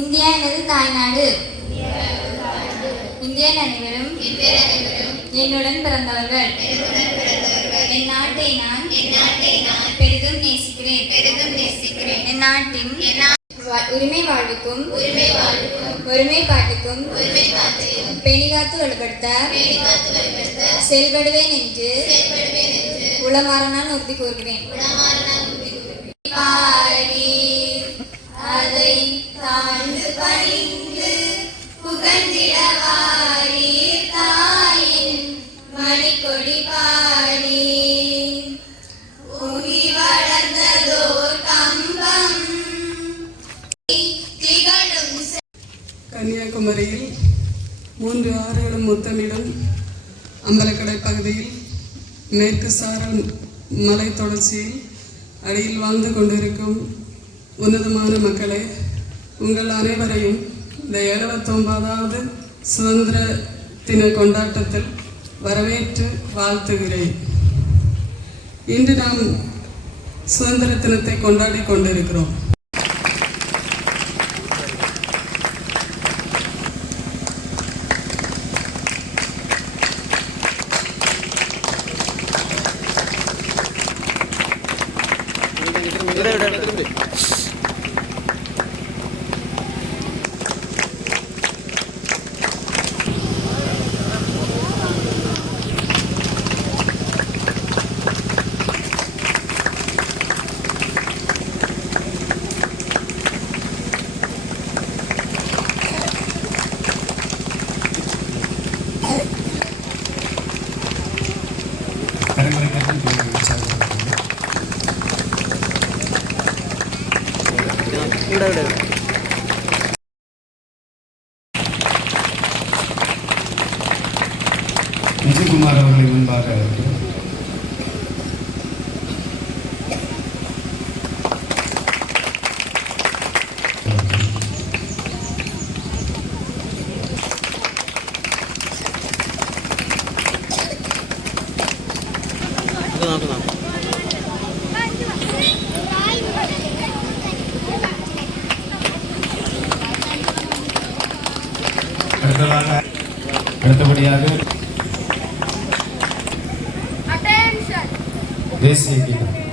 India எனது தாய்நாடு. இந்தியர் அனைவரும் என்னுடன் பிறந்தவர்கள். என் நாட்டை நான் பெரிதும் நேசிக்கிறேன். என் நாட்டின் உரிமை வாழ்வுக்கும் ஒருமைப்பாட்டுக்கும் பேணிகாத்து வலுப்படுத்த செயல்படுவேன் என்று உளமாற நான் உறுதி கூறுகிறேன். அதை தாழ்ந்து பணிந்து புகழ்ந்திடவாரி தாயின் மணிக்கொடி பாடி ஓங்கி வளர்ந்ததோர் கம்பம் திகழும். கன்னியாகுமரியில் 3 ஆறுகளும் முத்தமிடும் அம்பலக்கடை பகுதியில் மேற்கு சாரல் மலை தொடர்ச்சியில் அடியில் வாழ்ந்து கொண்டிருக்கும் உன்னதமான மக்களே, உங்கள் அனைவரையும் இந்த 79வது சுதந்திர தின கொண்டாட்டத்தில் வரவேற்று வாழ்த்துகிறேன். இன்று நாம் சுதந்திர தினத்தை கொண்டாடி கொண்டிருக்கிறோம். விஜயகுமார் அவர்களை முன்பாக அடுத்தபடியாக தேசிய கீதம்